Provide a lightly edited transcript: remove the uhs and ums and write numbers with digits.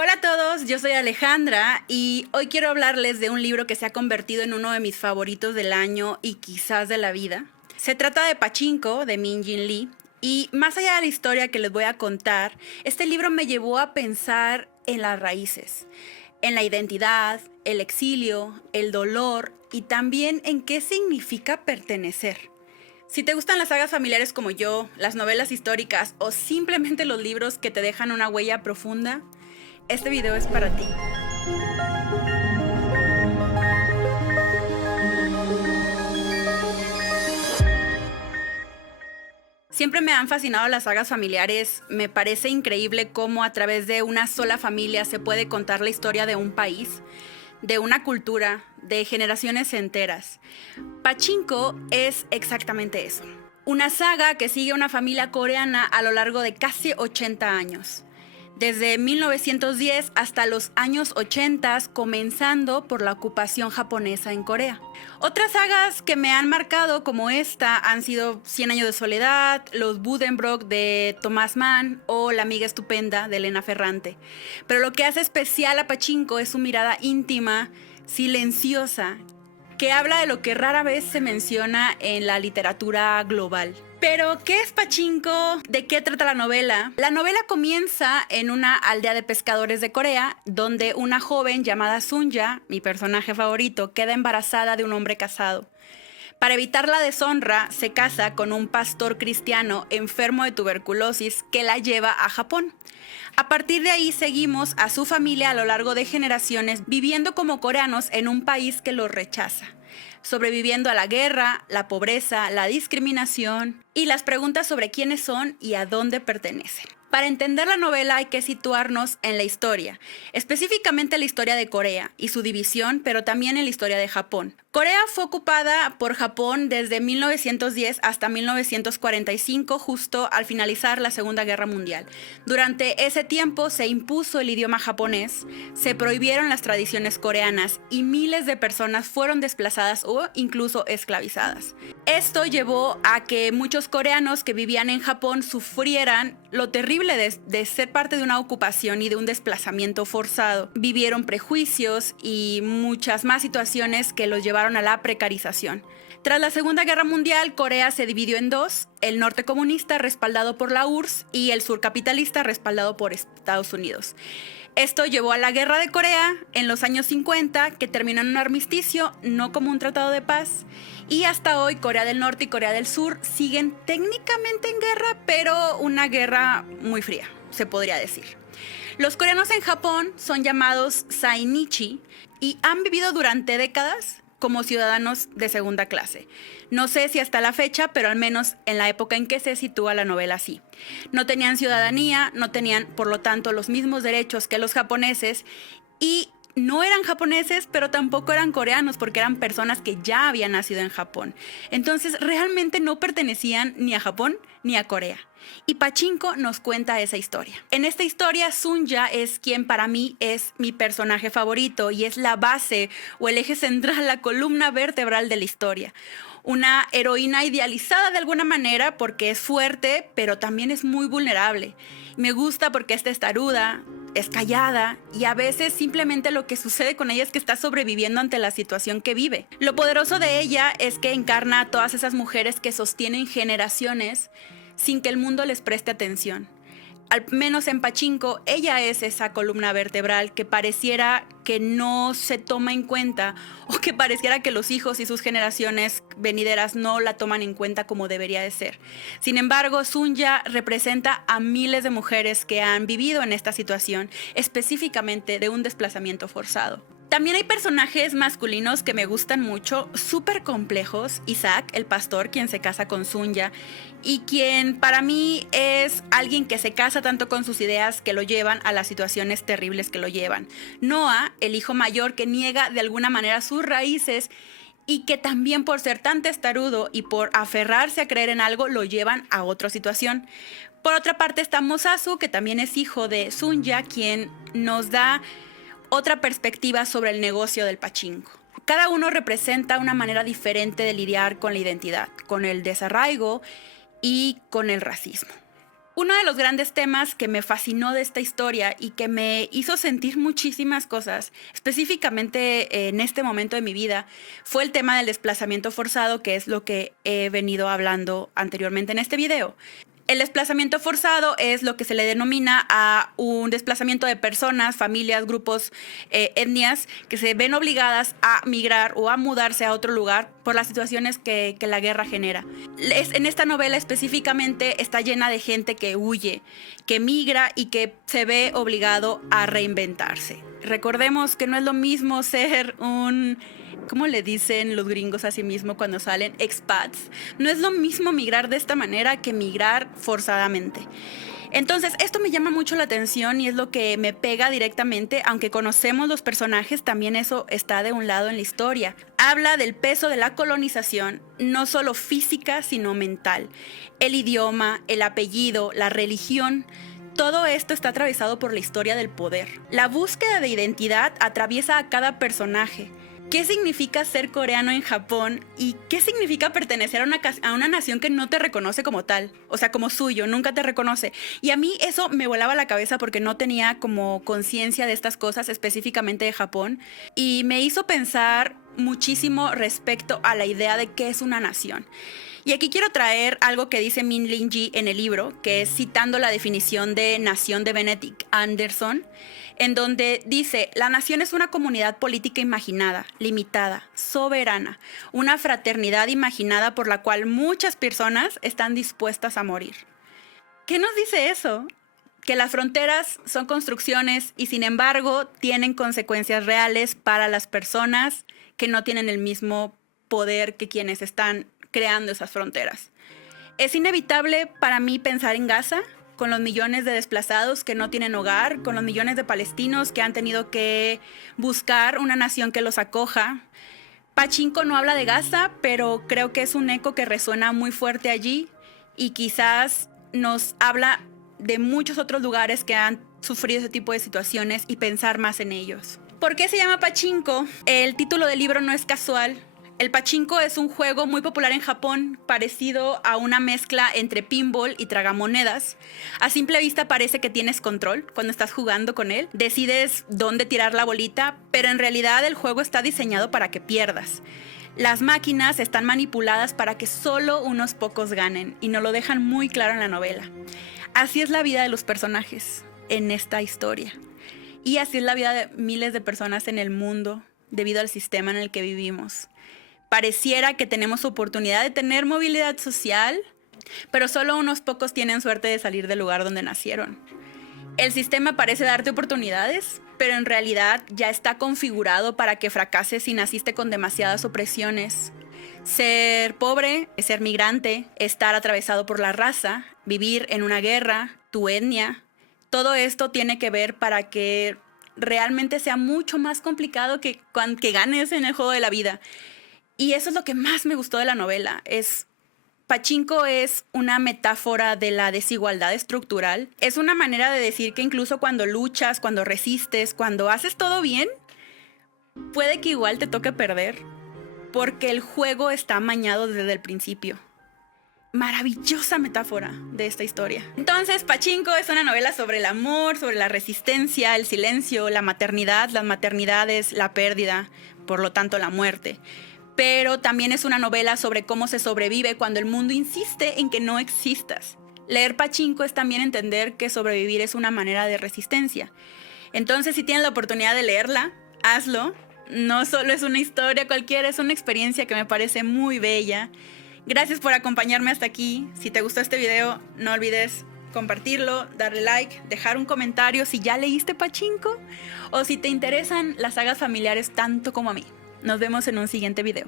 Hola a todos, yo soy Alejandra y hoy quiero hablarles de un libro que se ha convertido en uno de mis favoritos del año y quizás de la vida. Se trata de Pachinko, de Min Jin Lee, y más allá de la historia que les voy a contar, este libro me llevó a pensar en las raíces, en la identidad, el exilio, el dolor y también en qué significa pertenecer. Si te gustan las sagas familiares como yo, las novelas históricas o simplemente los libros que te dejan una huella profunda, este video es para ti. Siempre me han fascinado las sagas familiares. Me parece increíble cómo a través de una sola familia se puede contar la historia de un país, de una cultura, de generaciones enteras. Pachinko es exactamente eso. Una saga que sigue a una familia coreana a lo largo de casi 80 años. Desde 1910 hasta los años 80, comenzando por la ocupación japonesa en Corea. Otras sagas que me han marcado como esta han sido Cien años de soledad, Los Buddenbrook de Thomas Mann o La amiga estupenda de Elena Ferrante. Pero lo que hace especial a Pachinko es su mirada íntima, silenciosa, que habla de lo que rara vez se menciona en la literatura global. Pero, ¿qué es Pachinko? ¿De qué trata la novela? La novela comienza en una aldea de pescadores de Corea, donde una joven llamada Sunja, mi personaje favorito, queda embarazada de un hombre casado. Para evitar la deshonra, se casa con un pastor cristiano enfermo de tuberculosis que la lleva a Japón. A partir de ahí seguimos a su familia a lo largo de generaciones viviendo como coreanos en un país que los rechaza, sobreviviendo a la guerra, la pobreza, la discriminación y las preguntas sobre quiénes son y a dónde pertenecen. Para entender la novela hay que situarnos en la historia, específicamente la historia de Corea y su división, pero también en la historia de Japón. Corea fue ocupada por Japón desde 1910 hasta 1945, justo al finalizar la Segunda Guerra Mundial. Durante ese tiempo se impuso el idioma japonés, se prohibieron las tradiciones coreanas y miles de personas fueron desplazadas o incluso esclavizadas. Esto llevó a que muchos coreanos que vivían en Japón sufrieran lo terrible de ser parte de una ocupación y de un desplazamiento forzado. Vivieron prejuicios y muchas más situaciones que los llevaron a la precarización. Tras la Segunda Guerra Mundial, Corea se dividió en dos, el norte comunista respaldado por la URSS y el sur capitalista respaldado por Estados Unidos. Esto llevó a la Guerra de Corea en los años 50, que terminó en un armisticio, no como un tratado de paz. Y hasta hoy Corea del Norte y Corea del Sur siguen técnicamente en guerra, pero una guerra muy fría, se podría decir. Los coreanos en Japón son llamados Zainichi y han vivido durante décadas como ciudadanos de segunda clase. No sé si hasta la fecha, pero al menos en la época en que se sitúa la novela sí. No tenían ciudadanía, no tenían, por lo tanto, los mismos derechos que los japoneses y no eran japoneses, pero tampoco eran coreanos porque eran personas que ya habían nacido en Japón. Entonces, realmente no pertenecían ni a Japón ni a Corea. Y Pachinko nos cuenta esa historia. En esta historia, Sunja es quien para mí es mi personaje favorito y es la base o el eje central, la columna vertebral de la historia. Una heroína idealizada de alguna manera porque es fuerte, pero también es muy vulnerable. Me gusta porque es testaruda, es callada y a veces simplemente lo que sucede con ella es que está sobreviviendo ante la situación que vive. Lo poderoso de ella es que encarna a todas esas mujeres que sostienen generaciones sin que el mundo les preste atención. Al menos en Pachinko, ella es esa columna vertebral que pareciera que no se toma en cuenta o que pareciera que los hijos y sus generaciones venideras no la toman en cuenta como debería de ser. Sin embargo, Sunja representa a miles de mujeres que han vivido en esta situación, específicamente de un desplazamiento forzado. También hay personajes masculinos que me gustan mucho, súper complejos. Isaac, el pastor, quien se casa con Sunja y quien para mí es alguien que se casa tanto con sus ideas que lo llevan a las situaciones terribles que lo llevan. Noah, el hijo mayor que niega de alguna manera sus raíces y que también por ser tan testarudo y por aferrarse a creer en algo lo llevan a otra situación. Por otra parte está Mosasu, que también es hijo de Sunja, quien nos da otra perspectiva sobre el negocio del pachinko. Cada uno representa una manera diferente de lidiar con la identidad, con el desarraigo y con el racismo. Uno de los grandes temas que me fascinó de esta historia y que me hizo sentir muchísimas cosas, específicamente en este momento de mi vida, fue el tema del desplazamiento forzado, que es lo que he venido hablando anteriormente en este video. El desplazamiento forzado es lo que se le denomina a un desplazamiento de personas, familias, grupos, etnias que se ven obligadas a migrar o a mudarse a otro lugar por las situaciones que la guerra genera. En esta novela específicamente está llena de gente que huye, que migra y que se ve obligado a reinventarse. Recordemos que no es lo mismo ser un... ¿Cómo le dicen los gringos a sí mismos cuando salen? Expats. No es lo mismo migrar de esta manera que migrar forzadamente. Entonces, esto me llama mucho la atención y es lo que me pega directamente, aunque conocemos los personajes, también eso está de un lado en la historia. Habla del peso de la colonización, no solo física, sino mental. El idioma, el apellido, la religión. Todo esto está atravesado por la historia del poder. La búsqueda de identidad atraviesa a cada personaje. ¿Qué significa ser coreano en Japón? ¿Y qué significa pertenecer a una nación que no te reconoce como tal? O sea, como suyo, nunca te reconoce. Y a mí eso me volaba la cabeza porque no tenía como conciencia de estas cosas, específicamente de Japón. Y me hizo pensar muchísimo respecto a la idea de qué es una nación. Y aquí quiero traer algo que dice Min Lin-ji en el libro, que es citando la definición de nación de Benedict Anderson, en donde dice: la nación es una comunidad política imaginada, limitada, soberana, una fraternidad imaginada por la cual muchas personas están dispuestas a morir. ¿Qué nos dice eso? Que las fronteras son construcciones y sin embargo tienen consecuencias reales para las personas que no tienen el mismo poder que quienes están creando esas fronteras. Es inevitable para mí pensar en Gaza, con los millones de desplazados que no tienen hogar, con los millones de palestinos que han tenido que buscar una nación que los acoja. Pachinko no habla de Gaza, pero creo que es un eco que resuena muy fuerte allí y quizás nos habla de muchos otros lugares que han sufrido ese tipo de situaciones y pensar más en ellos. ¿Por qué se llama Pachinko? El título del libro no es casual. El pachinko es un juego muy popular en Japón, parecido a una mezcla entre pinball y tragamonedas. A simple vista parece que tienes control cuando estás jugando con él. Decides dónde tirar la bolita, pero en realidad el juego está diseñado para que pierdas. Las máquinas están manipuladas para que solo unos pocos ganen y nos lo dejan muy claro en la novela. Así es la vida de los personajes en esta historia. Y así es la vida de miles de personas en el mundo debido al sistema en el que vivimos. Pareciera que tenemos oportunidad de tener movilidad social, pero solo unos pocos tienen suerte de salir del lugar donde nacieron. El sistema parece darte oportunidades, pero en realidad ya está configurado para que fracases si naciste con demasiadas opresiones. Ser pobre, ser migrante, estar atravesado por la raza, vivir en una guerra, tu etnia, todo esto tiene que ver para que realmente sea mucho más complicado que ganes en el juego de la vida. Y eso es lo que más me gustó de la novela. Pachinko es una metáfora de la desigualdad estructural. Es una manera de decir que incluso cuando luchas, cuando resistes, cuando haces todo bien, puede que igual te toque perder, porque el juego está amañado desde el principio. Maravillosa metáfora de esta historia. Entonces, Pachinko es una novela sobre el amor, sobre la resistencia, el silencio, la maternidad, las maternidades, la pérdida, por lo tanto la muerte. Pero también es una novela sobre cómo se sobrevive cuando el mundo insiste en que no existas. Leer Pachinko es también entender que sobrevivir es una manera de resistencia. Entonces, si tienes la oportunidad de leerla, hazlo. No solo es una historia cualquiera, es una experiencia que me parece muy bella. Gracias por acompañarme hasta aquí. Si te gustó este video, no olvides compartirlo, darle like, dejar un comentario si ya leíste Pachinko o si te interesan las sagas familiares tanto como a mí. Nos vemos en un siguiente video.